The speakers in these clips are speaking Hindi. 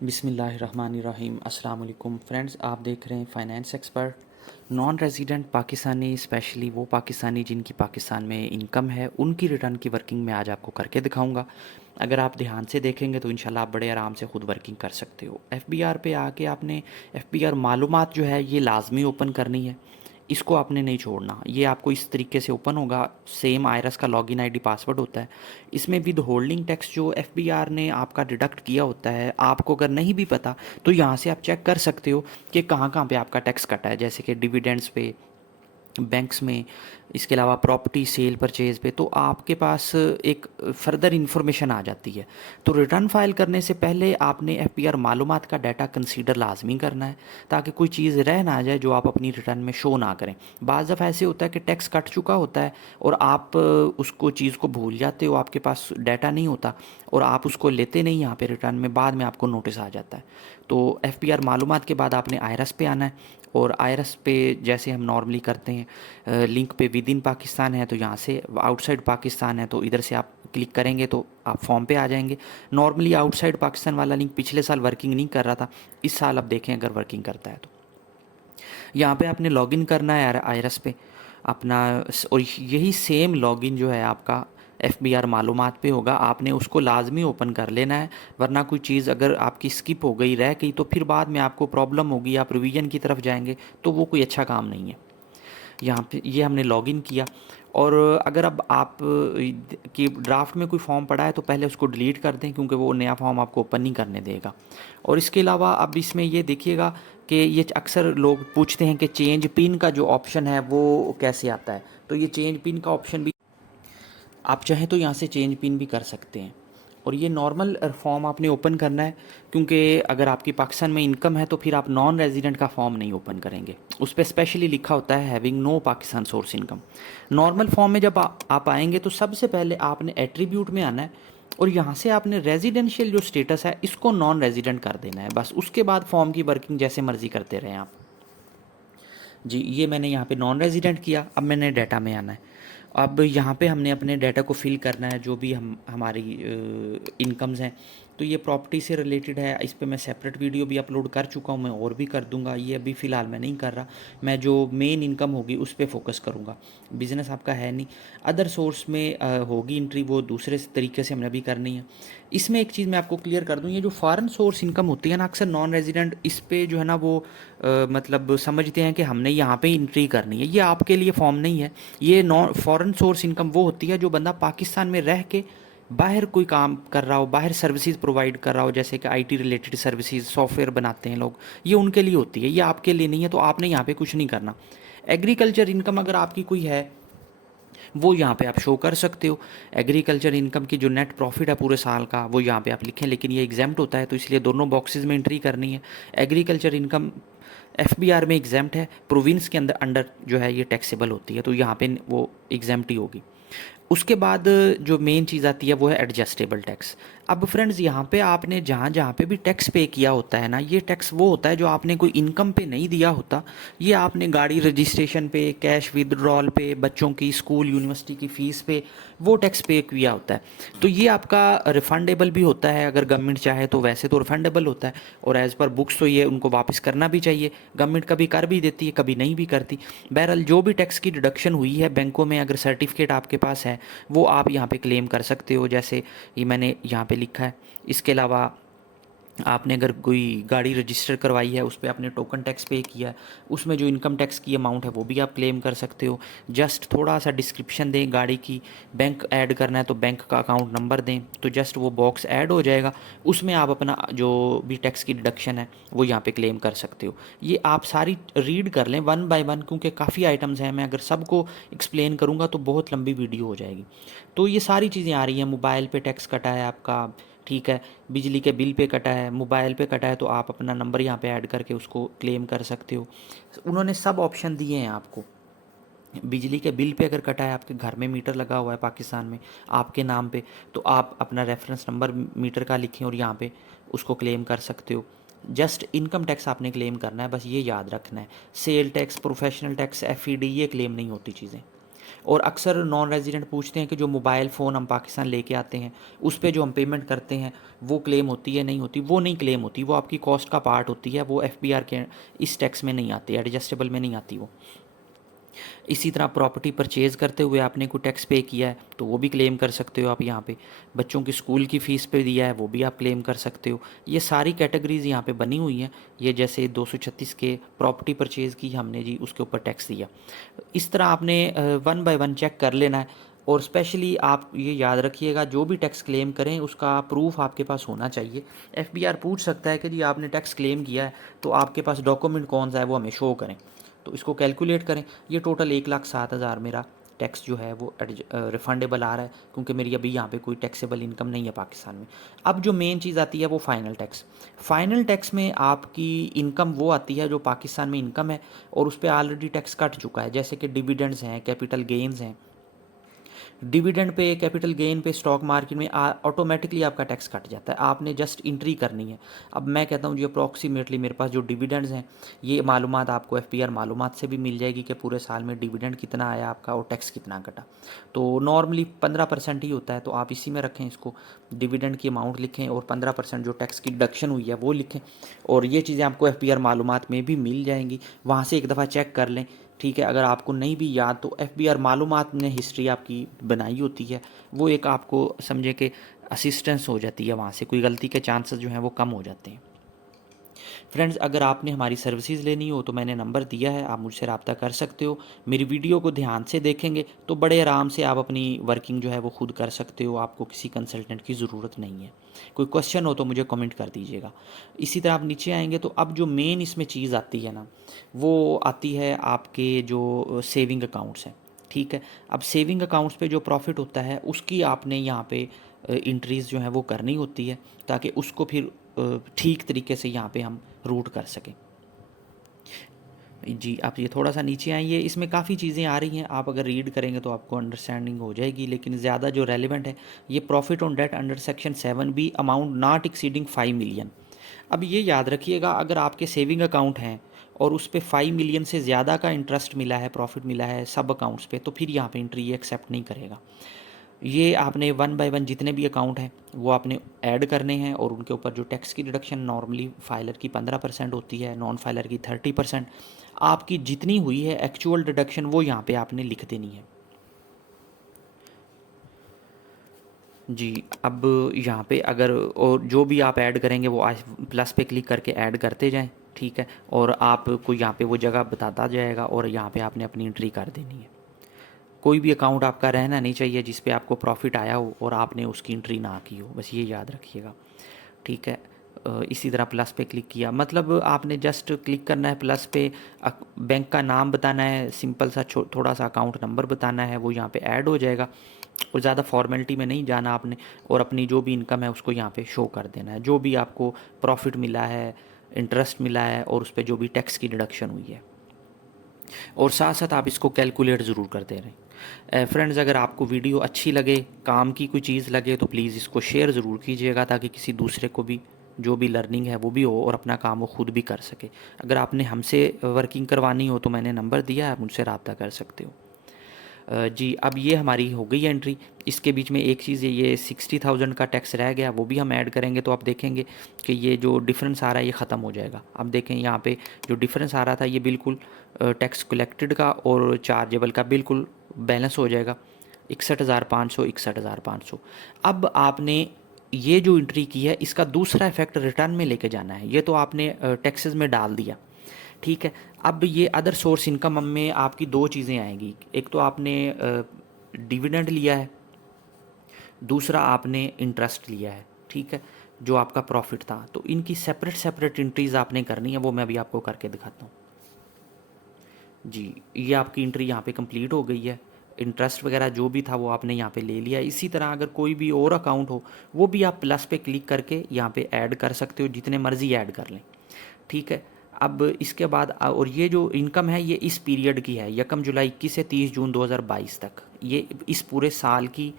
बिस्मिल्लाहिर्रहमानिर्रहीम। अस्सलाम वालेकुम फ्रेंड्स, आप देख रहे हैं finance expert. Non resident Pakistani, specially वो पाकिस्तानी जिनकी पाकिस्तान में इनकम है, उनकी रिटर्न की वर्किंग मैं आज आपको करके दिखाऊंगा। अगर आप ध्यान से देखेंगे तो इंशाल्लाह आप बड़े आराम से खुद वर्किंग कर सकते हो। एफबीआर पे आके आपने एफबीआर मालूमात जो है ये लाजमी ओपन करनी है, इसको आपने नहीं छोड़ना। ये आपको इस तरीके से ओपन होगा, सेम आयरस का लॉगिन आईडी पासवर्ड होता है। इसमें विद होल्डिंग टैक्स जो एफबीआर ने आपका डिडक्ट किया होता है, आपको अगर नहीं भी पता तो यहाँ से आप चेक कर सकते हो कि कहाँ कहाँ पे आपका टैक्स कटा है, जैसे कि डिविडेंड्स पे, बैंक्स में, इसके अलावा प्रॉपर्टी सेल परचेज पे। तो आपके पास एक फर्दर इन्फॉर्मेशन आ जाती है। तो रिटर्न फाइल करने से पहले आपने एफपीआर मालूमात का डाटा कंसीडर लाजमी करना है, ताकि कोई चीज़ रह ना जाए जो आप अपनी रिटर्न में शो ना करें। बाज़ दफ़ा ऐसे होता है कि टैक्स कट चुका होता है और आप उसको चीज़ को भूल जाते हो, आपके पास डाटा नहीं होता और आप उसको लेते नहीं यहाँ पे रिटर्न में, बाद में आपको नोटिस आ जाता है। तो एफपीआर मालूमात के बाद आपने आयरस पे आना है, और आयरस पे जैसे हम नॉर्मली करते हैं, लिंक पे विद इन पाकिस्तान है तो यहाँ से, आउटसाइड पाकिस्तान है तो इधर से आप क्लिक करेंगे तो आप फॉर्म पे आ जाएंगे। नॉर्मली आउटसाइड पाकिस्तान वाला लिंक पिछले साल वर्किंग नहीं कर रहा था, इस साल अब देखें अगर वर्किंग करता है तो यहाँ पे आपने लॉगिन करना है आयरस पे अपना। और यही सेम लॉगिन जो है आपका एफ बी आर मालूमात पे होगा, आपने उसको लाजमी ओपन कर लेना है। वरना कोई चीज़ अगर आपकी स्किप हो गई, रह गई, तो फिर बाद में आपको प्रॉब्लम होगी, आप रिवीजन की तरफ जाएंगे तो वो कोई अच्छा काम नहीं है। यहाँ पे ये हमने लॉगिन किया। और अगर अब आप की ड्राफ्ट में कोई फॉर्म पड़ा है तो पहले उसको डिलीट कर दें, क्योंकि वो नया फॉर्म आपको ओपन नहीं करने देगा। और इसके अलावा अब इसमें ये देखिएगा कि ये अक्सर लोग पूछते हैं कि चेंज पिन का जो ऑप्शन है वो कैसे आता है। तो ये चेंज पिन का ऑप्शन भी आप चाहें तो यहाँ से चेंज पिन भी कर सकते हैं। और ये नॉर्मल फॉर्म आपने ओपन करना है, क्योंकि अगर आपकी पाकिस्तान में इनकम है तो फिर आप नॉन रेजिडेंट का फॉर्म नहीं ओपन करेंगे। उस पर स्पेशली लिखा होता है having no Pakistan source income. Normal form में जब आप आएंगे तो सबसे पहले आपने एट्रीब्यूट में आना है, और यहाँ से आपने रेजिडेंशियल जो स्टेटस है इसको नॉन रेजिडेंट कर देना है बस। उसके बाद फॉर्म की वर्किंग जैसे मर्जी करते रहें आप। जी, ये मैंने यहाँ पे नॉन रेजिडेंट किया, अब मैंने डाटा में आना है। अब यहाँ पे हमने अपने डाटा को फिल करना है, जो भी हम हमारी इनकम्स हैं। तो ये प्रॉपर्टी से रिलेटेड है, इस पे मैं सेपरेट वीडियो भी अपलोड कर चुका हूँ, मैं और भी कर दूंगा। ये अभी फ़िलहाल मैं नहीं कर रहा, मैं जो मेन इनकम होगी उस पर फोकस करूँगा। बिज़नेस आपका है नहीं, अदर सोर्स में होगी एंट्री, वो दूसरे तरीके से हमने अभी करनी है। इसमें एक चीज़ मैं आपको क्लियर कर दूँ, ये जो फॉरेन सोर्स इनकम होती है ना, अक्सर नॉन रेजिडेंट इस पे जो है ना वो मतलब समझते हैं कि हमने यहाँ पे एंट्री करनी है। ये आपके लिए फॉर्म नहीं है। ये नॉन फॉरेन सोर्स इनकम वो होती है जो बंदा पाकिस्तान में रह के बाहर कोई काम कर रहा हो, बाहर सर्विसेज प्रोवाइड कर रहा हो, जैसे कि आईटी रिलेटेड सर्विसेज, सॉफ्टवेयर बनाते हैं लोग, ये उनके लिए होती है, ये आपके लिए नहीं है। तो आपने यहाँ पे कुछ नहीं करना। एग्रीकल्चर इनकम अगर आपकी कोई है वो यहाँ पे आप शो कर सकते हो। एग्रीकल्चर इनकम की जो नेट प्रॉफिट है पूरे साल का वो यहाँ पे आप लिखें, लेकिन ये एग्जाम्प्ट होता है तो इसलिए दोनों बॉक्सेस में एंट्री करनी है। एग्रीकल्चर इनकम एफबीआर में एग्जाम्प्ट है, प्रोविंस के अंदर अंडर जो है ये टैक्सेबल होती है, तो यहाँ पे वो एग्जाम्प्ट ही होगी। उसके बाद जो मेन चीज़ आती है वो है एडजस्टेबल टैक्स। अब फ्रेंड्स यहाँ पे आपने जहाँ जहाँ पे भी टैक्स पे किया होता है ना, ये टैक्स वो होता है जो आपने कोई इनकम पे नहीं दिया होता। ये आपने गाड़ी रजिस्ट्रेशन पे, कैश विदड्रॉल पे, बच्चों की स्कूल यूनिवर्सिटी की फ़ीस पे वो टैक्स पे किया होता है। तो ये आपका रिफंडेबल भी होता है, अगर गवर्नमेंट चाहे तो। वैसे तो रिफंडेबल होता है, और एज़ पर बुक्स तो ये उनको वापस करना भी चाहिए। गवर्नमेंट कभी कर भी देती है, कभी नहीं भी करती। बहरहाल जो भी टैक्स की डिडक्शन हुई है बैंकों में, अगर सर्टिफिकेट आपके पास है वो आप यहाँ पे क्लेम कर सकते हो, जैसे ये मैंने यहाँ पे लिखा है। इसके अलावा आपने अगर कोई गाड़ी रजिस्टर करवाई है, उस पर आपने टोकन टैक्स पे किया है, उसमें जो इनकम टैक्स की अमाउंट है वो भी आप क्लेम कर सकते हो। जस्ट थोड़ा सा डिस्क्रिप्शन दें गाड़ी की, बैंक ऐड करना है तो बैंक का अकाउंट नंबर दें, तो जस्ट वो बॉक्स ऐड हो जाएगा। उसमें आप अपना जो भी टैक्स की डिडक्शन है वो यहाँ पे क्लेम कर सकते हो। ये आप सारी रीड कर लें वन बाय वन, क्योंकि काफ़ी आइटम्स हैं, मैं अगर सबको एक्सप्लेन करूँगा तो बहुत लंबी वीडियो हो जाएगी। तो ये सारी चीज़ें आ रही हैं। मोबाइल पे टैक्स कटा है आपका, ठीक है, बिजली के बिल पे कटा है, मोबाइल पे कटा है, तो आप अपना नंबर यहाँ पे ऐड करके उसको क्लेम कर सकते हो। उन्होंने सब ऑप्शन दिए हैं आपको। बिजली के बिल पे अगर कटा है, आपके घर में मीटर लगा हुआ है पाकिस्तान में आपके नाम पे, तो आप अपना रेफरेंस नंबर मीटर का लिखें और यहाँ पे उसको क्लेम कर सकते हो। जस्ट इनकम टैक्स आपने क्लेम करना है, बस ये याद रखना है। Sale tax, professional tax, FED, ये क्लेम नहीं होती चीज़ें। और अक्सर नॉन रेजिडेंट पूछते हैं कि जो मोबाइल फ़ोन हम पाकिस्तान लेके आते हैं उस पे जो हम पेमेंट करते हैं वो क्लेम होती है नहीं होती। वो नहीं क्लेम होती, वो आपकी कॉस्ट का पार्ट होती है, वो एफबीआर के इस टैक्स में नहीं आती, एडजस्टेबल में नहीं आती वो। इसी तरह प्रॉपर्टी परचेज़ करते हुए आपने कोई टैक्स पे किया है तो वो भी क्लेम कर सकते हो आप यहाँ पे। बच्चों की स्कूल की फ़ीस पे दिया है वो भी आप क्लेम कर सकते हो। ये सारी कैटेगरीज़ यहाँ पे बनी हुई हैं। ये जैसे 236 के प्रॉपर्टी परचेज़ की हमने जी उसके ऊपर टैक्स दिया। इस तरह आपने वन बाय वन चेक कर लेना है। और स्पेशली आप ये याद रखिएगा, जो भी टैक्स क्लेम करें उसका प्रूफ आपके पास होना चाहिए। एफबीआर पूछ सकता है कि जी आपने टैक्स क्लेम किया है तो आपके पास डॉक्यूमेंट कौन सा है वो हमें शो करें। तो इसको कैलकुलेट करें। ये टोटल 1,07,000 मेरा टैक्स जो है वो रिफंडेबल आ रहा है, क्योंकि मेरी अभी यहाँ पे कोई टैक्सेबल इनकम नहीं है पाकिस्तान में। अब जो मेन चीज़ आती है वो फ़ाइनल टैक्स। फ़ाइनल टैक्स में आपकी इनकम वो आती है जो पाकिस्तान में इनकम है और उस पर ऑलरेडी टैक्स कट चुका है, जैसे कि डिविडेंड्स हैं, कैपिटल गेन्स हैं। डिविडेंड पे, कैपिटल गेन पे स्टॉक मार्केट में ऑटोमेटिकली आपका टैक्स कट जाता है, आपने जस्ट एंट्री करनी है। अब मैं कहता हूँ जी अप्रॉक्सीमेटली मेरे पास जो डिविडेंड्स हैं ये मालूमात आपको एफपीआर मालूमात से भी मिल जाएगी कि पूरे साल में डिविडेंड कितना आया आपका और टैक्स कितना कटा। तो नॉर्मली 15% ही होता है, तो आप इसी में रखें इसको, डिविडेंड की अमाउंट लिखें और 15% जो टैक्स की डिडक्शन हुई है वो लिखें। और ये चीज़ें आपको एफपीआर मालूमात में भी मिल जाएंगी, वहाँ से एक दफ़ा चेक कर लें। ठीक है, अगर आपको नहीं भी याद तो एफबीआर मालूमात ने हिस्ट्री आपकी बनाई होती है, वो एक आपको समझे कि असिस्टेंस हो जाती है, वहाँ से कोई गलती के चांसेस जो हैं वो कम हो जाते हैं। फ्रेंड्स, अगर आपने हमारी सर्विसेज लेनी हो तो मैंने नंबर दिया है, आप मुझसे रब्ता कर सकते हो। मेरी वीडियो को ध्यान से देखेंगे तो बड़े आराम से आप अपनी वर्किंग जो है वो खुद कर सकते हो, आपको किसी कंसल्टेंट की ज़रूरत नहीं है। कोई क्वेश्चन हो तो मुझे कमेंट कर दीजिएगा। इसी तरह आप नीचे आएंगे तो अब जो मेन इसमें चीज़ आती है ना, वो आती है आपके जो सेविंग अकाउंट्स हैं। ठीक है, अब सेविंग अकाउंट्स पे जो प्रॉफिट होता है उसकी आपने यहाँ पे इंट्रीज़ जो है वो करनी होती है, ताकि उसको फिर ठीक तरीके से यहाँ पे हम रूट कर सकें। जी, आप ये थोड़ा सा नीचे आइए, इसमें काफ़ी चीज़ें आ रही हैं, आप अगर रीड करेंगे तो आपको अंडरस्टैंडिंग हो जाएगी, लेकिन ज़्यादा जो रेलिवेंट है ये profit on debt under section 7B amount not exceeding 5 million. अब ये याद रखिएगा, अगर आपके सेविंग अकाउंट हैं और उस पे 5 मिलियन से ज़्यादा का इंटरेस्ट मिला है, प्रॉफिट मिला है सब अकाउंट्स पे, तो फिर यहाँ पे एंट्री ये एक्सेप्ट नहीं करेगा। ये आपने वन बाय वन जितने भी अकाउंट हैं वो आपने ऐड करने हैं और उनके ऊपर जो टैक्स की डिडक्शन नॉर्मली फाइलर की 15% होती है, नॉन फाइलर की 30%, आपकी जितनी हुई है एक्चुअल डिडक्शन वो यहाँ पे आपने लिख देनी है। जी, अब यहाँ पे अगर और जो भी आप ऐड करेंगे वो प्लस पे क्लिक करके ऐड करते जाएं। ठीक है, और आपको यहाँ पे वो जगह बताता जाएगा और यहाँ पे आपने अपनी एंट्री कर देनी है। कोई भी अकाउंट आपका रहना नहीं चाहिए जिस पे आपको प्रॉफिट आया हो और आपने उसकी एंट्री ना की हो, बस ये याद रखिएगा। ठीक है, इसी तरह प्लस पे क्लिक किया, मतलब आपने जस्ट क्लिक करना है प्लस पे, बैंक का नाम बताना है, सिंपल सा थोड़ा सा अकाउंट नंबर बताना है, वो यहाँ पे ऐड हो जाएगा और ज़्यादा फॉर्मेलिटी में नहीं जाना आपने। और अपनी जो भी इनकम है उसको यहाँ पे शो कर देना है, जो भी आपको प्रॉफिट मिला है, इंटरेस्ट मिला है और उस पर जो भी टैक्स की डिडक्शन हुई है, और साथ साथ आप इसको कैलकुलेट ज़रूर करते रहें। फ्रेंड्स, अगर आपको वीडियो अच्छी लगे, काम की कोई चीज़ लगे तो प्लीज़ इसको शेयर ज़रूर कीजिएगा, ताकि किसी दूसरे को भी जो भी लर्निंग है वो भी हो और अपना काम वो खुद भी कर सके। अगर आपने हमसे वर्किंग करवानी हो तो मैंने नंबर दिया है, आप मुझसे रब्ता कर सकते हो। जी, अब ये हमारी हो गई एंट्री। इसके बीच में एक चीज़ है, ये 60,000 का टैक्स रह गया, वो भी हम ऐड करेंगे तो आप देखेंगे कि ये जो डिफरेंस आ रहा है ये ख़त्म हो जाएगा। अब देखें यहाँ पे जो डिफरेंस आ रहा था ये बिल्कुल टैक्स कलेक्टेड का और चार्जेबल का बिल्कुल बैलेंस हो जाएगा, 61,500, 61,500। अब आपने ये जो एंट्री की है इसका दूसरा इफेक्ट रिटर्न में लेके जाना है। ये तो आपने टैक्सेस में डाल दिया, ठीक है। अब ये अदर सोर्स इनकम में आपकी दो चीज़ें आएंगी, एक तो आपने डिविडेंड लिया है, दूसरा आपने इंटरेस्ट लिया है, ठीक है, जो आपका प्रॉफिट था। तो इनकी सेपरेट सेपरेट एंट्रीज आपने करनी है, वो मैं अभी आपको करके दिखाता हूँ। जी, ये आपकी एंट्री यहाँ पे कंप्लीट हो गई है। इंटरेस्ट वगैरह जो भी था वो आपने यहाँ पे ले लिया। इसी तरह अगर कोई भी और अकाउंट हो वो भी आप प्लस पे क्लिक करके यहाँ पे ऐड कर सकते हो, जितने मर्जी ऐड कर लें, ठीक है। अब इसके बाद और ये जो इनकम है ये इस पीरियड की है, 1 जुलाई 21 से 30 जून 2022 तक, ये इस पूरे साल की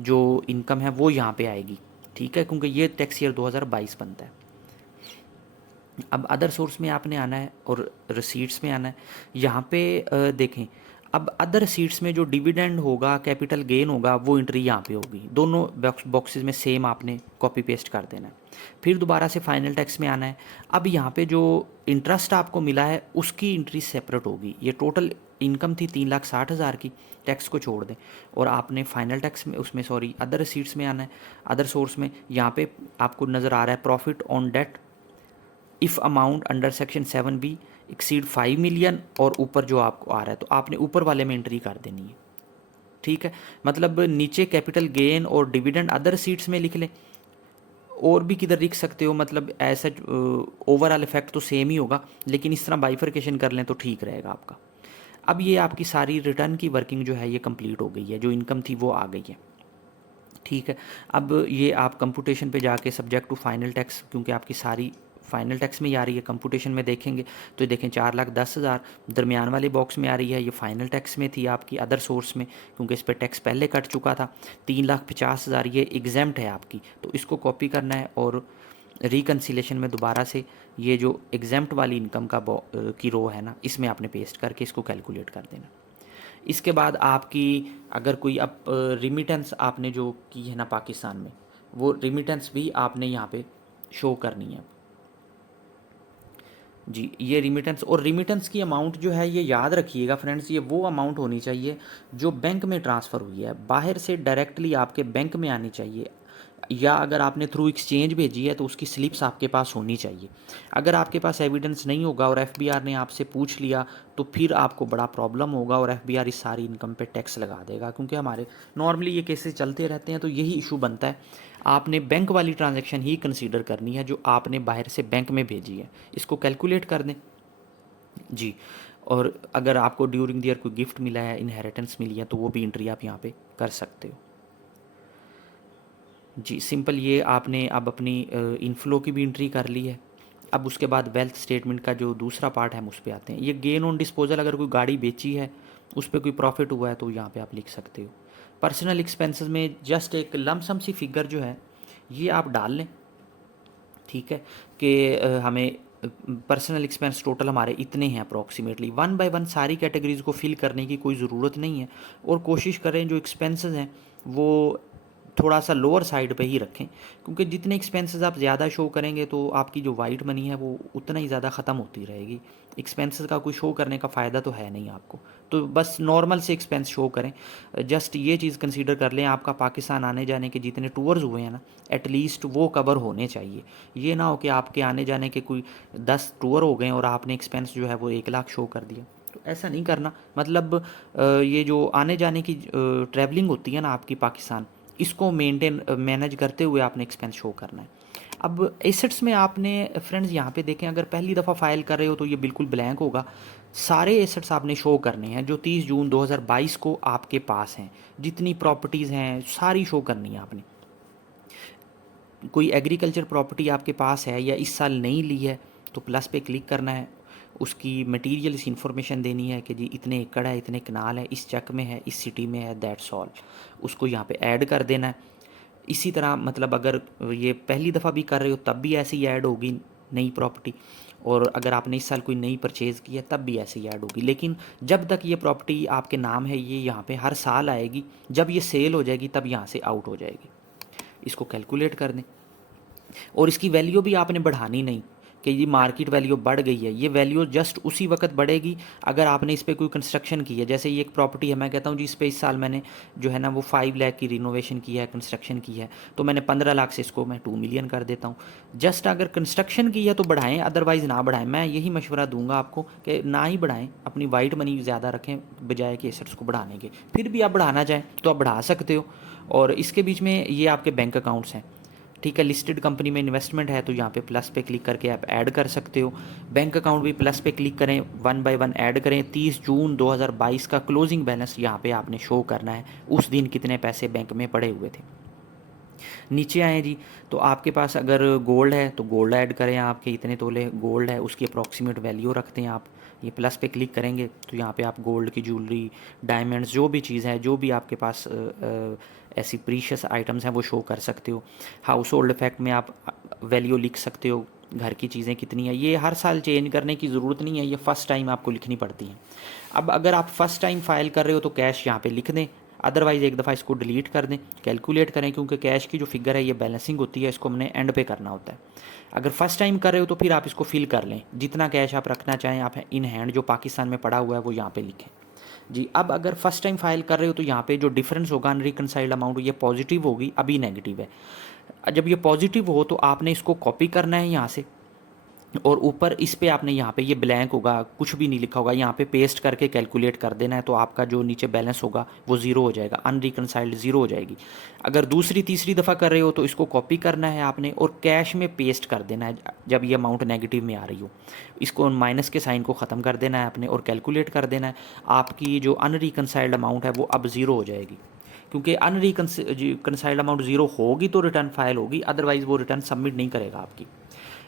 जो इनकम है वो यहाँ पे आएगी, ठीक है, क्योंकि ये टैक्स ईयर 2022 बनता है। अब अदर सोर्स में आपने आना है और रिसीट्स में आना है। यहाँ पे देखें, अब अदर सीट्स में जो डिविडेंड होगा, कैपिटल गेन होगा, वो एंट्री यहाँ पे होगी। दोनों बॉक्सेस में सेम आपने कॉपी पेस्ट कर देना है। फिर दोबारा से फाइनल टैक्स में आना है। अब यहाँ पे जो इंटरेस्ट आपको मिला है उसकी एंट्री सेपरेट होगी। ये टोटल इनकम थी 3,60,000 की, टैक्स को छोड़ दें, और आपने फाइनल टैक्स में उसमें सॉरी अदर रिसीट्स में आना है। अदर सोर्स में यहाँ पे आपको नज़र आ रहा है profit on debt if amount under section 7B exceed 5 million, और ऊपर जो आपको आ रहा है तो आपने ऊपर वाले में एंट्री कर देनी है। ठीक है, मतलब नीचे कैपिटल गेन और डिविडेंड अदर सीट्स में लिख लें, और भी किधर लिख सकते हो, मतलब ऐसा ओवरऑल इफेक्ट तो सेम ही होगा, लेकिन इस तरह बाइफर्केशन कर लें तो ठीक रहेगा आपका। अब ये आपकी सारी रिटर्न की वर्किंग जो है ये कंप्लीट हो गई है, जो इनकम थी वो आ गई है। ठीक है, अब ये आप कंप्यूटेशन पे जाके सब्जेक्ट टू फाइनल टैक्स, क्योंकि आपकी सारी फाइनल टैक्स में ही आ रही है, कंप्यूटेशन में देखेंगे तो देखें 4,10,000 दरमियान वाले बॉक्स में आ रही है, ये फाइनल टैक्स में थी आपकी अदर सोर्स में, क्योंकि इस पर टैक्स पहले कट चुका था। 3,50,000 ये एग्जेम्प्ट है आपकी, तो इसको कॉपी करना है और रिकन्सिलेशन में दोबारा से ये जो एग्जेम्प्ट वाली इनकम का की रो है ना, इसमें आपने पेस्ट करके इसको कैलकुलेट कर देना। इसके बाद आपकी अगर कोई अब रिमिटेंस आपने जो की है ना पाकिस्तान में, वो रिमिटेंस भी आपने यहाँ पे शो करनी है जी। ये रिमिटेंस, और रिमिटेंस की अमाउंट जो है ये याद रखिएगा फ्रेंड्स, ये वो अमाउंट होनी चाहिए जो बैंक में ट्रांसफ़र हुई है, बाहर से डायरेक्टली आपके बैंक में आनी चाहिए, या अगर आपने थ्रू एक्सचेंज भेजी है तो उसकी स्लिप्स आपके पास होनी चाहिए। अगर आपके पास एविडेंस नहीं होगा और एफबीआर ने आपसे पूछ लिया तो फिर आपको बड़ा प्रॉब्लम होगा, और एफबीआर इस सारी इनकम पे टैक्स लगा देगा, क्योंकि हमारे नॉर्मली ये केसेस चलते रहते हैं। तो यही इशू बनता है, आपने बैंक वाली ट्रांजैक्शन ही कंसीडर करनी है जो आपने बाहर से बैंक में भेजी है, इसको कैलकुलेट कर दें जी। और अगर आपको ड्यूरिंग द ईयर कोई गिफ्ट मिला है, इनहेरिटेंस मिली है, तो वो भी एंट्री आप यहाँ पे कर सकते हो जी। सिंपल, ये आपने अब अपनी इनफ्लो की भी एंट्री कर ली है। अब उसके बाद वेल्थ स्टेटमेंट का जो दूसरा पार्ट है हम उस पर आते हैं। ये गेन ऑन डिस्पोजल, अगर कोई गाड़ी बेची है उस पर कोई प्रॉफिट हुआ है तो यहाँ पे आप लिख सकते हो। पर्सनल एक्सपेंसेस में जस्ट एक लमसम सी फिगर जो है ये आप डाल लें, ठीक है, कि हमें पर्सनल एक्सपेंस टोटल हमारे इतने हैं अप्रॉक्सीमेटली। 1 बाय 1 सारी कैटेगरीज़ को फिल करने की कोई ज़रूरत नहीं है, और कोशिश करें जो एक्सपेंसेस हैं वो थोड़ा सा लोअर साइड पे ही रखें, क्योंकि जितने एक्सपेंसेस आप ज़्यादा शो करेंगे तो आपकी जो वाइट मनी है वो उतना ही ज़्यादा ख़त्म होती रहेगी। एक्सपेंसेस का कोई शो करने का फ़ायदा तो है नहीं आपको, तो बस नॉर्मल से एक्सपेंस शो करें। जस्ट ये चीज़ कंसीडर कर लें, आपका पाकिस्तान आने जाने के जितने टूर्स हुए हैं ना, एटलीस्ट वो कवर होने चाहिए। ये ना हो कि आपके आने जाने के कोई 10 टूर हो गए और आपने एक्सपेंस जो है वो 1 लाख शो कर दिया, तो ऐसा नहीं करना। मतलब ये जो आने जाने की ट्रैवलिंग होती है ना आपकी पाकिस्तान, इसको मैनेज करते हुए आपने एक्सपेंस शो करना है। अब एसेट्स में आपने फ्रेंड्स यहाँ पे देखें, अगर पहली दफ़ा फाइल कर रहे हो तो ये बिल्कुल ब्लैंक होगा। सारे एसेट्स आपने शो करने हैं जो 30 जून 2022 को आपके पास हैं, जितनी प्रॉपर्टीज़ हैं सारी शो करनी है आपने। कोई एग्रीकल्चर प्रॉपर्टी आपके पास है या इस साल नहीं ली है तो प्लस पे क्लिक करना है, उसकी मटेरियल इन्फॉर्मेशन देनी है कि जी इतने एकड़ है, इतने कनाल है, इस चक में है, इस सिटी में है, दैट्स ऑल। उसको यहाँ पे ऐड कर देना है। इसी तरह मतलब अगर ये पहली दफ़ा भी कर रहे हो तब भी ऐसे ही ऐड होगी नई प्रॉपर्टी, और अगर आपने इस साल कोई नई परचेज़ की है तब भी ऐसे ही ऐड होगी। लेकिन जब तक ये प्रॉपर्टी आपके नाम है ये यहाँ पे हर साल आएगी, जब ये सेल हो जाएगी तब यहाँ से आउट हो जाएगी। इसको कैलकुलेट कर दें, और इसकी वैल्यू भी आपने बढ़ानी नहीं कि ये मार्केट वैल्यू बढ़ गई है। ये वैल्यू जस्ट उसी वक्त बढ़ेगी अगर आपने इस पर कोई कंस्ट्रक्शन की है। जैसे ये एक प्रॉपर्टी है, मैं कहता हूँ जी इस पर इस साल मैंने जो है ना वो 5 लाख की रिनोवेशन की है, कंस्ट्रक्शन की है, तो मैंने 15 लाख से इसको मैं 2 मिलियन कर देता हूँ। जस्ट अगर कंस्ट्रक्शन की है तो बढ़ाएं, अदरवाइज़ ना बढ़ाएं। मैं यही मशवरा दूंगा आपको कि ना ही बढ़ाएं, अपनी वाइट मनी ज़्यादा रखें बजाय कि एसेट्स को बढ़ाने के। फिर भी आप बढ़ाना चाहें तो आप बढ़ा सकते हो। और इसके बीच में ये आपके बैंक अकाउंट्स हैं, ठीक है। लिस्टेड कंपनी में इन्वेस्टमेंट है तो यहाँ पे प्लस पे क्लिक करके आप ऐड कर सकते हो। बैंक अकाउंट भी प्लस पे क्लिक करें, 1 बाय 1 ऐड करें। 30 जून 2022 का क्लोजिंग बैलेंस यहाँ पे आपने शो करना है, उस दिन कितने पैसे बैंक में पड़े हुए थे। नीचे आए जी, तो आपके पास अगर गोल्ड है तो गोल्ड ऐड करें, आपके इतने तोले गोल्ड है उसकी अप्रॉक्सीमेट वैल्यू रखते हैं आप। ये प्लस पे क्लिक करेंगे तो यहाँ पे आप गोल्ड की ज्वेलरी, डायमंड्स, जो भी चीज़ है, जो भी आपके पास ऐसी प्रीशियस आइटम्स हैं वो शो कर सकते हो। हाउस होल्ड इफेक्ट में आप वैल्यू लिख सकते हो, घर की चीज़ें कितनी है, ये हर साल चेंज करने की ज़रूरत नहीं है, ये फ़र्स्ट टाइम आपको लिखनी पड़ती है। अब अगर आप फर्स्ट टाइम फाइल कर रहे हो तो कैश यहाँ पे लिख दें, अदरवाइज़ एक दफ़ा इसको डिलीट कर दें, कैलकुलेट करें, क्योंकि कैश की जो फिगर है ये बैलेंसिंग होती है, इसको हमने एंड पे करना होता है। अगर फर्स्ट टाइम कर रहे हो तो फिर आप इसको फिल कर लें, जितना कैश आप रखना चाहें आप इन हैंड जो पाकिस्तान में पड़ा हुआ है वो यहाँ पे लिखें जी। अब अगर फर्स्ट टाइम फाइल कर रहे हो तो यहाँ पे जो डिफरेंस होगा अनरिकनसाइल्ड अमाउंट, ये पॉजिटिव होगी, अभी नेगेटिव है। जब ये पॉजिटिव हो तो आपने इसको कॉपी करना है यहाँ से, और ऊपर इस पे आपने यहाँ पे ये ब्लैंक होगा, कुछ भी नहीं लिखा होगा, यहाँ पे पेस्ट करके कैलकुलेट कर देना है, तो आपका जो नीचे बैलेंस होगा वो ज़ीरो हो जाएगा, अनरिकनसाइल्ड ज़ीरो हो जाएगी। अगर दूसरी तीसरी दफ़ा कर रहे हो तो इसको कॉपी करना है आपने और कैश में पेस्ट कर देना है जब ये अमाउंट नेगेटिव में आ रही हो, इसको माइनस के साइन को ख़त्म कर देना है आपने और कैलकुलेट कर देना है। आपकी जो अनरिकनसाइल्ड अमाउंट है वो अब ज़ीरो हो जाएगी, क्योंकि अनरिकनसाइल्ड अमाउंट ज़ीरो होगी तो रिटर्न फाइल होगी, अदरवाइज़ वो रिटर्न सबमिट नहीं करेगा आपकी।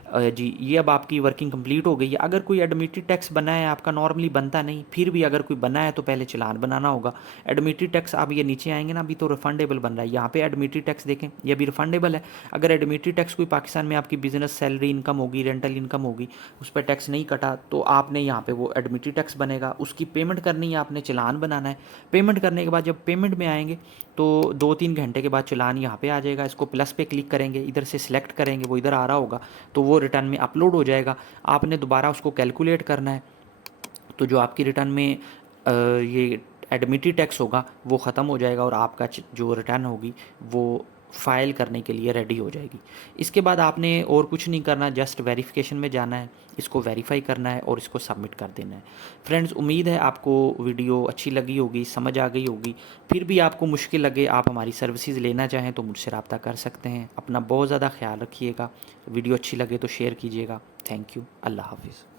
जी, ये अब आपकी वर्किंग कंप्लीट हो गई है। अगर कोई एडमिटेड टैक्स बना है आपका, नॉर्मली बनता नहीं, फिर भी अगर कोई बना है तो पहले चालान बनाना होगा। एडमिटेड टैक्स आप ये नीचे आएंगे ना, अभी तो रिफंडेबल बन रहा है, यहाँ पे एडमिटेड टैक्स देखें, ये अभी रिफंडेबल है। अगर एडमिटेड टैक्स कोई पाकिस्तान में आपकी बिजनेस सैलरी इनकम होगी, रेंटल इनकम होगी, उस पर टैक्स नहीं कटा तो आपने यहाँ पे वो एडमिटेड टैक्स बनेगा, उसकी पेमेंट करनी है, आपने चालान बनाना है। पेमेंट करने के बाद जब पेमेंट में आएंगे तो 2-3 घंटे के बाद चालान यहाँ पे आ जाएगा, इसको प्लस पे क्लिक करेंगे, इधर से सिलेक्ट करेंगे, वो इधर आ रहा होगा तो वो रिटर्न में अपलोड हो जाएगा। आपने दोबारा उसको कैलकुलेट करना है, तो जो आपकी रिटर्न में ये एडमिटेड टैक्स होगा वो ख़त्म हो जाएगा और आपका जो रिटर्न होगी वो फाइल करने के लिए रेडी हो जाएगी। इसके बाद आपने और कुछ नहीं करना, जस्ट वेरिफिकेशन में जाना है, इसको वेरीफाई करना है और इसको सबमिट कर देना है। फ्रेंड्स, उम्मीद है आपको वीडियो अच्छी लगी होगी, समझ आ गई होगी। फिर भी आपको मुश्किल लगे, आप हमारी सर्विसेज लेना चाहें तो मुझसे रब्ता कर सकते हैं। अपना बहुत ज़्यादा ख्याल रखिएगा। वीडियो अच्छी लगे तो शेयर कीजिएगा। Thank you. अल्लाह हाफिज़।